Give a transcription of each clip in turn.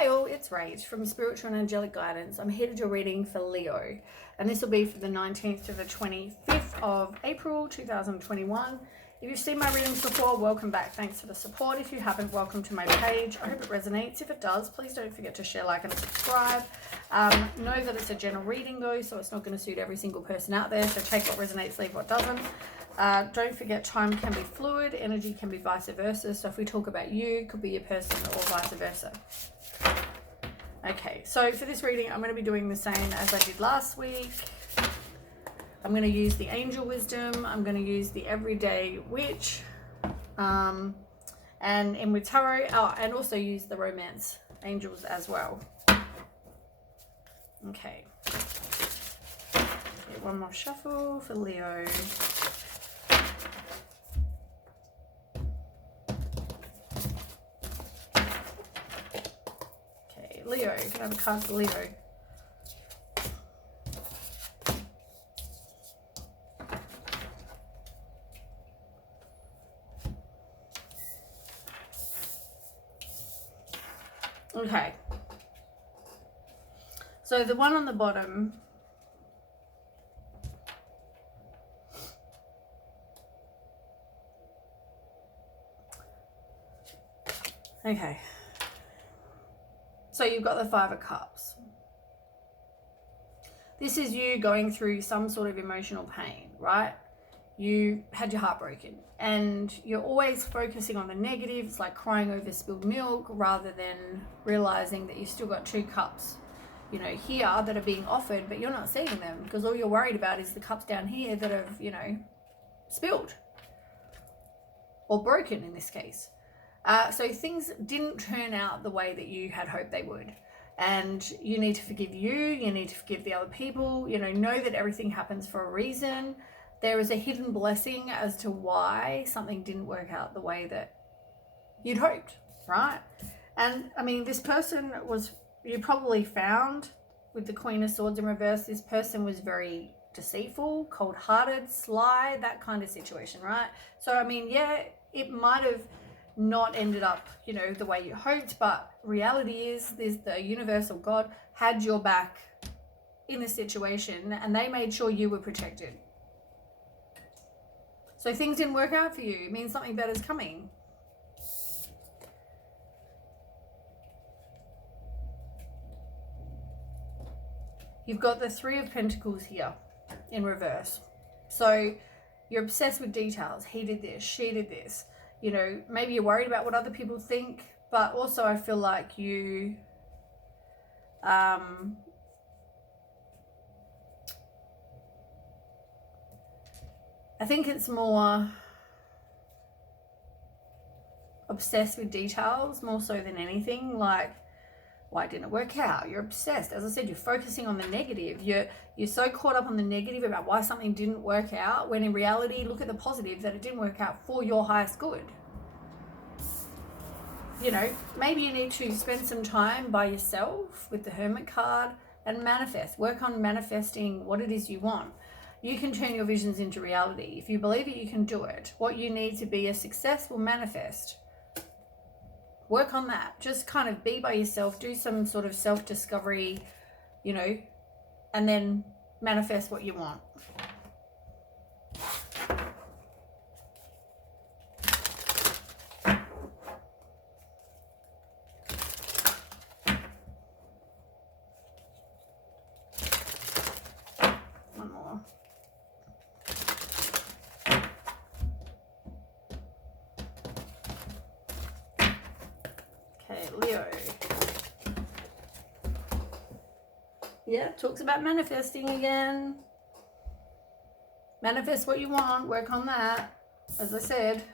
Hi all, it's Rach from Spiritual and Angelic Guidance. I'm here to do a reading for Leo, and this will be for the 19th to the 25th of April 2021. If you've seen my readings before, welcome back. Thanks for the support. If you haven't, welcome to my page. I hope it resonates. If it does, please don't forget to share, like, and subscribe. Know that it's a general reading though, so it's not going to suit every single person out there. So take what resonates, leave what doesn't. Don't forget, time can be fluid, energy can be vice versa. So if we talk about you, it could be your person or vice versa. Okay, so for this reading, I'm going to be doing the same as I did last week. I'm going to use the angel wisdom. I'm going to use the everyday witch, and in with tarot, and also use the romance angels as well. Okay. Get one more shuffle for Leo. Okay, Leo. Can I have a card for Leo? Okay. So the one on the bottom, okay. So you've got the Five of Cups. This is you going through some sort of emotional pain, right? You had your heart broken and you're always focusing on the negatives, like crying over spilled milk, rather than realizing that you've still got two cups, you know, here that are being offered, but you're not seeing them because all you're worried about is the cups down here that have, you know, spilled or broken in this case. So things didn't turn out the way that you had hoped they would. And you need to forgive you need to forgive the other people, you know that everything happens for a reason. There is a hidden blessing as to why something didn't work out the way that you'd hoped, right? And I mean, this person was, you probably found with the Queen of Swords in reverse, this person was very deceitful, cold-hearted, sly, that kind of situation, right? So, I mean, yeah, it might have not ended up, you know, the way you hoped, but reality is the universal God had your back in this situation and they made sure you were protected. So things didn't work out for you. It means something better is coming. You've got the Three of Pentacles here in reverse. So you're obsessed with details. He did this, she did this. You know, maybe you're worried about what other people think, but also I feel like you I think it's more obsessed with details more so than anything. Like, why didn't it work out? You're obsessed. As I said, you're focusing on the negative. You're so caught up on the negative about why something didn't work out, when in reality, look at the positive, that it didn't work out for your highest good. You know, maybe you need to spend some time by yourself with the Hermit card and manifest. Work on manifesting what it is you want. You can turn your visions into reality. If you believe it, you can do it. What you need to be a success will manifest. Work on that. Just kind of be by yourself. Do some sort of self-discovery, you know, and then manifest what you want. One more. Okay, Leo. Yeah, talks about manifesting again. Manifest what you want, work on that, as I said.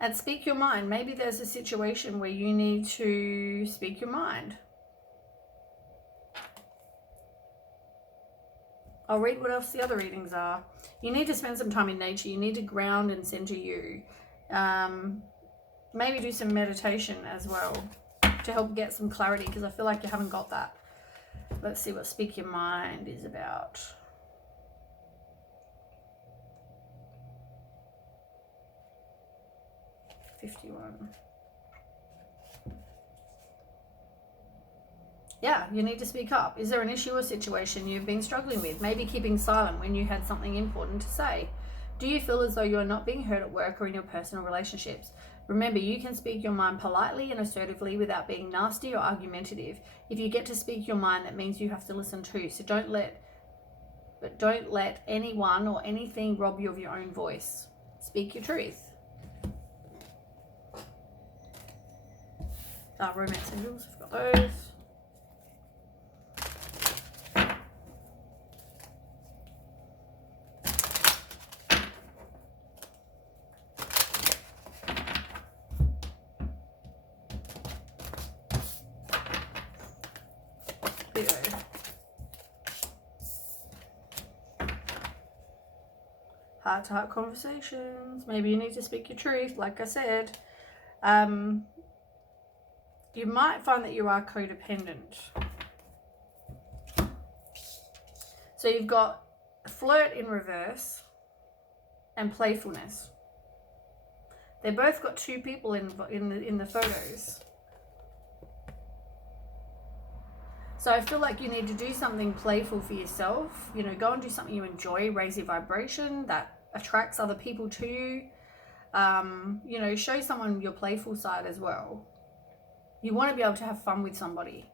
And speak your mind. Maybe there's a situation where you need to speak your mind. I'll read what else the other readings are. You need to spend some time in nature. You need to ground and center you. Maybe do some meditation as well to help get some clarity, because I feel like you haven't got that. Let's see what Speak Your Mind is about. $51. Yeah, you need to speak up. Is there an issue or situation you've been struggling with? Maybe keeping silent when you had something important to say. Do you feel as though you are not being heard at work or in your personal relationships? Remember, you can speak your mind politely and assertively without being nasty or argumentative. If you get to speak your mind, that means you have to listen too. So don't let anyone or anything rob you of your own voice. Speak your truth. Romance angels, we've got those. Heart-to-heart conversations. Maybe you need to speak your truth, like I said. You might find that you are codependent. So you've got flirt in reverse and playfulness. They both got two people in the photos. So I feel like you need to do something playful for yourself. You know, go and do something you enjoy, raise your vibration that attracts other people to you. You know, show someone your playful side as well. You want to be able to have fun with somebody,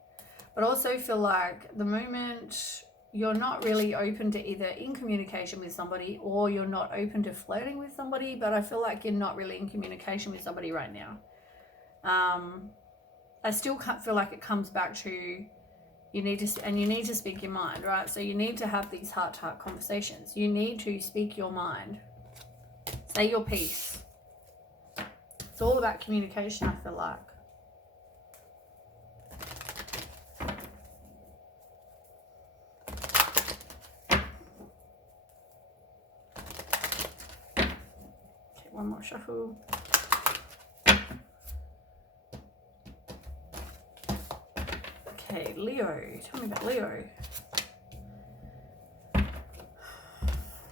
but also feel like the moment you're not really open to either in communication with somebody or you're not open to flirting with somebody, but I feel like you're not really in communication with somebody right now. I still feel like it comes back to you need to speak your mind, right? So you need to have these heart-to-heart conversations. You need to speak your mind. Say your piece. It's all about communication, I feel like. Okay, one more shuffle. Okay, Leo. Tell me about Leo.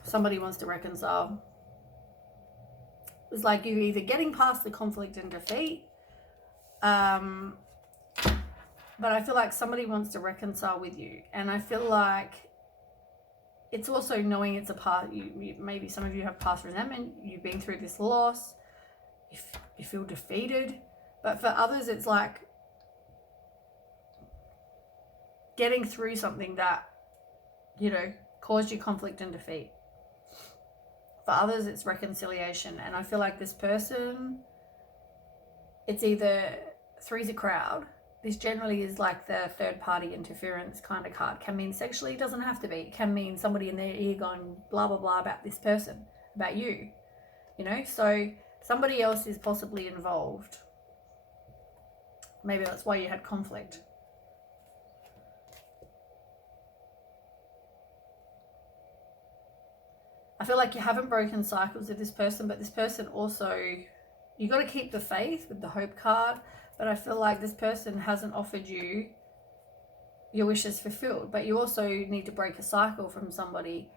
Somebody wants to reconcile. It's like you're either getting past the conflict and defeat, but I feel like somebody wants to reconcile with you. And I feel like it's also knowing it's a part, maybe some of you have past resentment, you've been through this loss, you feel defeated. But for others, it's like getting through something that, you know, caused you conflict and defeat. For others, it's reconciliation. And I feel like this person, it's either three's a crowd. This generally is like the third party interference kind of card. Can mean sexually, it doesn't have to be. It can mean somebody in their ear going blah, blah, blah about this person, about you. You know, so somebody else is possibly involved. Maybe that's why you had conflict. I feel like you haven't broken cycles with this person, but this person also, you got to keep the faith with the hope card, but I feel like this person hasn't offered you your wishes fulfilled, but you also need to break a cycle from somebody.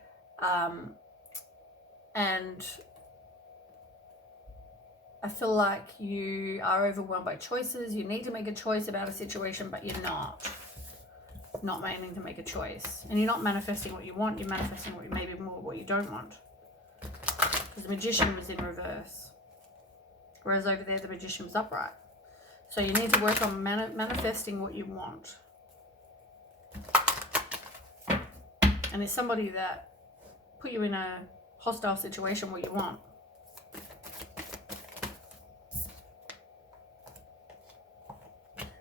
And I feel like you are overwhelmed by choices. You need to make a choice about a situation, but you're not aiming to make a choice, and you're not manifesting what you want. You're manifesting what maybe more what you don't want, because the Magician was in reverse, whereas over there the Magician was upright. So you need to work on manifesting what you want. And it's somebody that put you in a hostile situation what you want.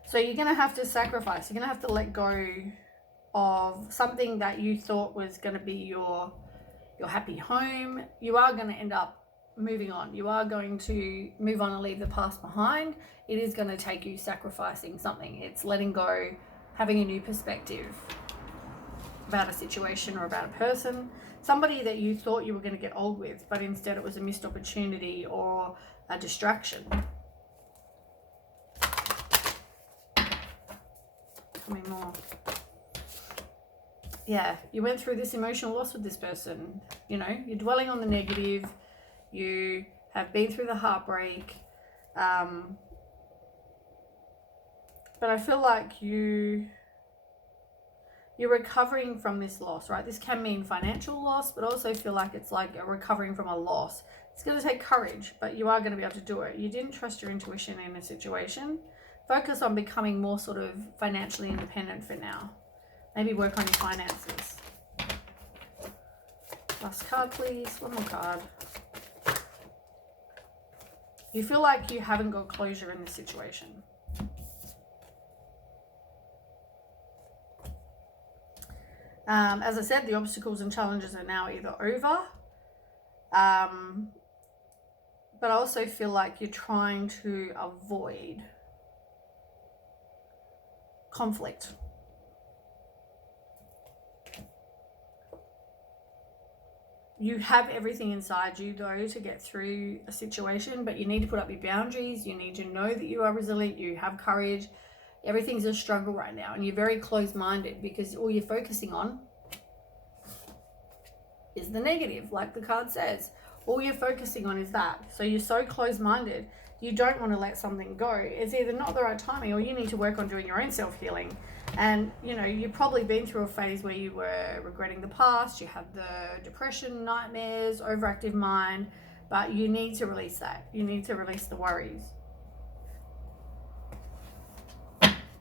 So you're going to have to sacrifice. You're going to have to let go of something that you thought was going to be your happy home. You are going to end up moving on. You are going to move on and leave the past behind. It is going to take you sacrificing something. It's letting go, having a new perspective about a situation or about a person. Somebody that you thought you were going to get old with, but instead it was a missed opportunity or a distraction. Tell me more. Yeah, you went through this emotional loss with this person. You know, you're dwelling on the negative. You have been through the heartbreak. But I feel like you you're recovering from this loss, right? This can mean financial loss, but also feel like it's like a recovering from a loss. It's going to take courage, but you are going to be able to do it. You didn't trust your intuition in a situation. Focus on becoming more sort of financially independent for now. Maybe work on your finances. Last card, please. One more card. You feel like you haven't got closure in this situation. As I said, the obstacles and challenges are now either over, but I also feel like you're trying to avoid conflict. You have everything inside you, though, to get through a situation, but you need to put up your boundaries. You need to know that you are resilient. You have courage. Everything's a struggle right now, and you're very closed-minded because all you're focusing on is the negative, like the card says. All you're focusing on is that. So you're so closed-minded, you don't want to let something go. It's either not the right timing, or you need to work on doing your own self-healing. And, you know, you've probably been through a phase where you were regretting the past, you had the depression, nightmares, overactive mind, but you need to release that. You need to release the worries.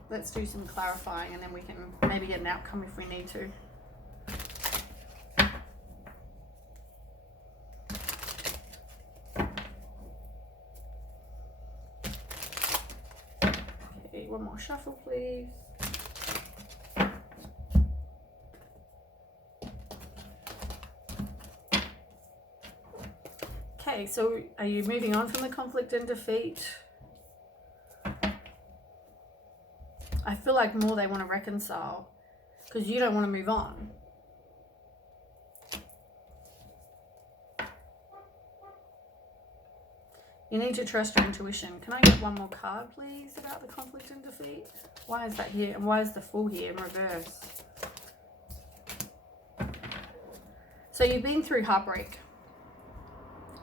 Let's do some clarifying, and then we can maybe get an outcome if we need to. Okay, one more shuffle, please. Okay, so are you moving on from the conflict and defeat? I feel like more they want to reconcile because you don't want to move on. You need to trust your intuition. Can I get one more card, please, about the conflict and defeat? Why is that here? And why is the Fool here in reverse? So you've been through heartbreak,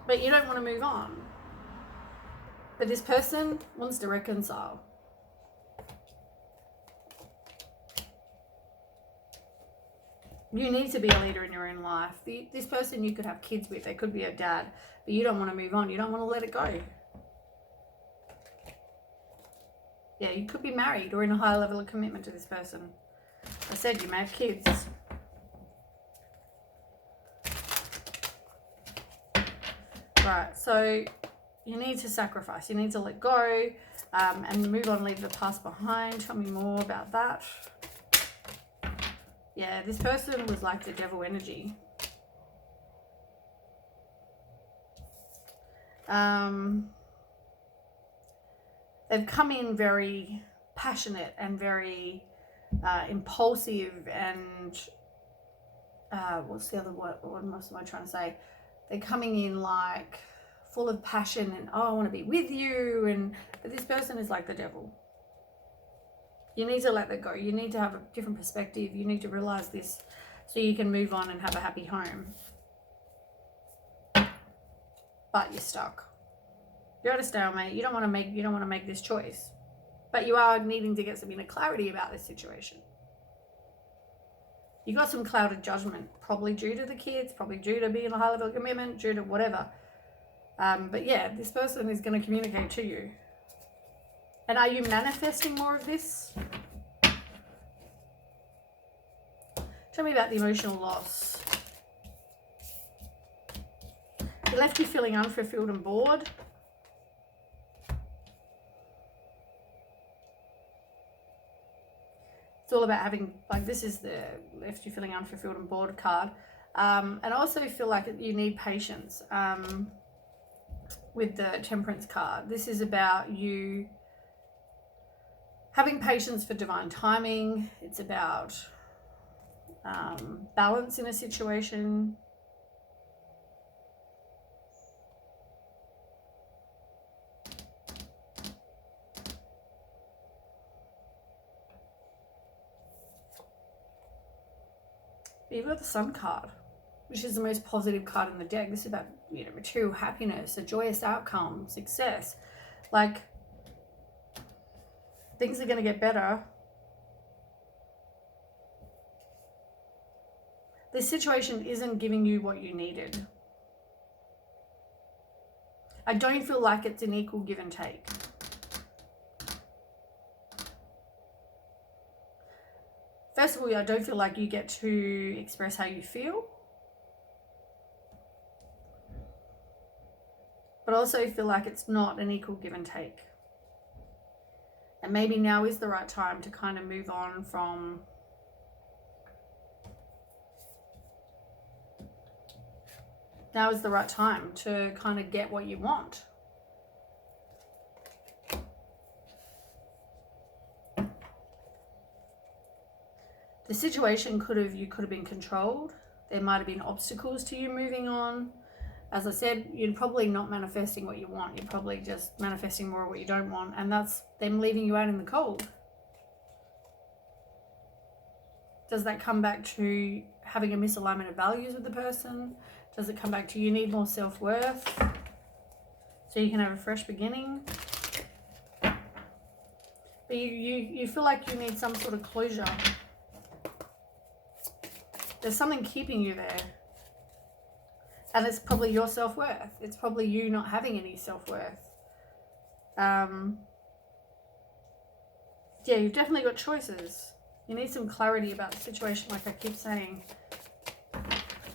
but you don't want to move on. But this person wants to reconcile. You need to be a leader in your own life. This person you could have kids with, they could be a dad, but you don't want to move on. You don't want to let it go. Yeah, you could be married or in a higher level of commitment to this person. I said you may have kids. Right, so you need to sacrifice. You need to let go and move on, leave the past behind. Tell me more about that. Yeah, this person was like the devil energy. They've come in very passionate and very impulsive and what's the other word? What am I trying to say? They're coming in like full of passion and, oh, I want to be with you. But this person is like the devil. You need to let that go. You need to have a different perspective. You need to realize this so you can move on and have a happy home. But you're stuck. You're at a stalemate. You don't want to make this choice. But you are needing to get some inner clarity about this situation. You got some clouded judgment, probably due to the kids, probably due to being a high level of commitment, due to whatever. But yeah, this person is going to communicate to you. And are you manifesting more of this? Tell me about the emotional loss. It left you feeling unfulfilled and bored. It's all about having, like, this is the left you feeling unfulfilled and bored card. And I also feel like you need patience with the Temperance card. This is about you having patience for divine timing. It's about balance in a situation. You've got the Sun card, which is the most positive card in the deck. This is about, you know, material happiness, a joyous outcome, success. Like, things are going to get better. this situation isn't giving you what you needed. I don't feel like it's an equal give and take. First of all, I don't feel like you get to express how you feel. But I also feel like it's not an equal give and take. And maybe now is the right time to kind of move on from now is the right time to kind of get what you want. The situation you could have been controlled. There might have been obstacles to you moving on. As I said, you're probably not manifesting what you want. You're probably just manifesting more of what you don't want. And that's them leaving you out in the cold. Does that come back to having a misalignment of values with the person? Does it come back to you need more self-worth so you can have a fresh beginning? But you feel like you need some sort of closure. There's something keeping you there. And it's probably your self-worth. It's probably you not having any self-worth. Yeah, you've definitely got choices. You need some clarity about the situation, like I keep saying.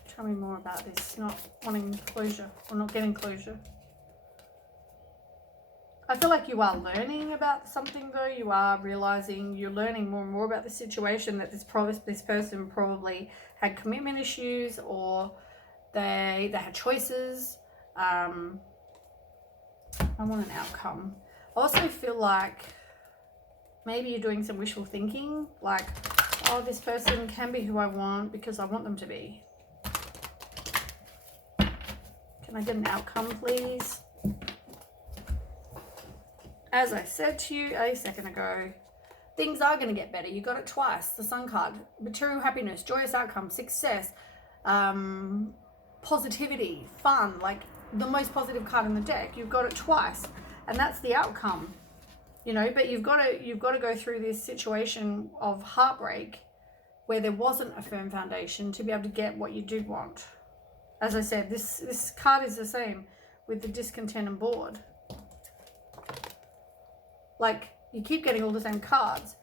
Tell me more about this, not wanting closure or not getting closure. I feel like you are learning about something though. You are realizing you're learning more and more about the situation, that this person probably had commitment issues, or they had choices. I want an outcome. I also feel like maybe you're doing some wishful thinking, like, oh, this person can be who I want because I want them to be. Can I get an outcome, please? As I said to you a second ago, things are going to get better. You got it twice. The Sun card. Material happiness, joyous outcome, success, positivity, fun, like the most positive card in the deck. You've got it twice. And that's the outcome. You know, but you've got to go through this situation of heartbreak where there wasn't a firm foundation to be able to get what you did want. As I said, this card is the same with the discontent and bored. Like, you keep getting all the same cards.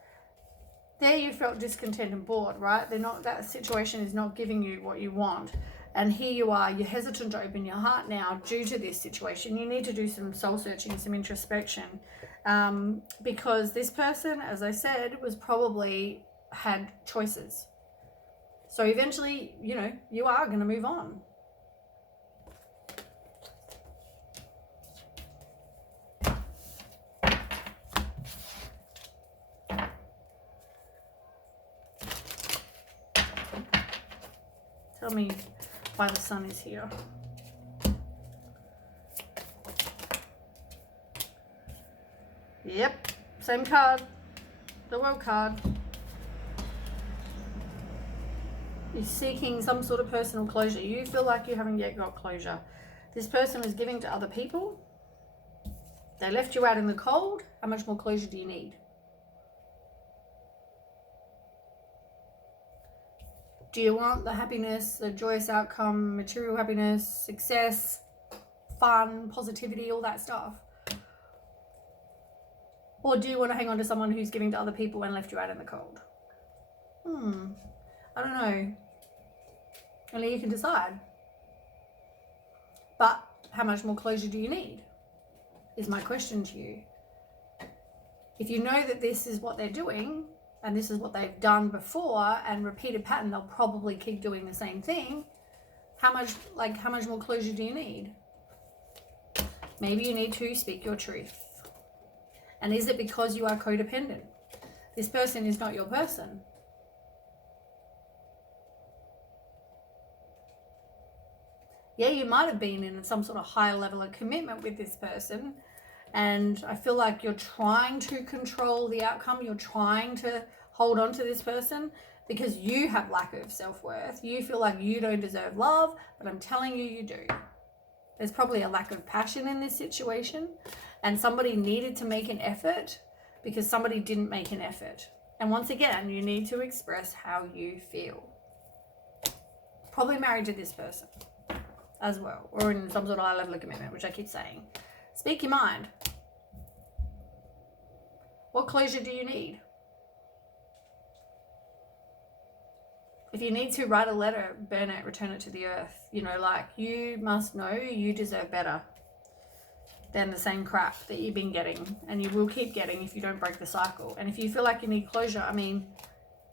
There you felt discontent and bored, right? That situation is not giving you what you want. And here you are, you're hesitant to open your heart now due to this situation. You need to do some soul searching, some introspection. Because this person, as I said, was probably had choices. So eventually, you know, you are going to move on. Tell me why the Sun is here. Yep, same card, the World card. You're seeking some sort of personal closure. You feel like you haven't yet got closure. This person is giving to other people. They left you out in the cold. How much more closure do you need? Do you want the happiness, the joyous outcome, material happiness, success, fun, positivity, all that stuff? Or do you want to hang on to someone who's giving to other people and left you out in the cold? I don't know. Only you can decide. But how much more closure do you need? Is my question to you. If you know that this is what they're doing, and this is what they've done before, and repeated pattern, they'll probably keep doing the same thing. How much more closure do you need? Maybe you need to speak your truth. And is it because you are codependent? This person is not your person. Yeah, you might have been in some sort of higher level of commitment with this person, and I feel like you're trying to control the outcome. You're trying to hold on to this person because you have lack of self-worth. You feel like you don't deserve love, but I'm telling you, you do. There's probably a lack of passion in this situation, and somebody needed to make an effort because somebody didn't make an effort. And once again, you need to express how you feel. probably married to this person as well, or in some sort of high level of commitment, which I keep saying. Speak your mind. What closure do you need? If you need to, write a letter, burn it, return it to the earth. You know, like, you must know you deserve better than the same crap that you've been getting, and you will keep getting if you don't break the cycle. And if you feel like you need closure, I mean,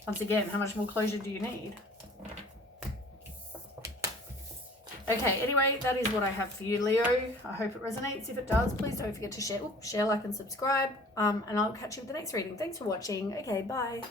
once again, how much more closure do you need? Okay, anyway, that is what I have for you, Leo. I hope it resonates. If it does, please don't forget to share, like, and subscribe. And I'll catch you with the next reading. Thanks for watching. Okay, bye.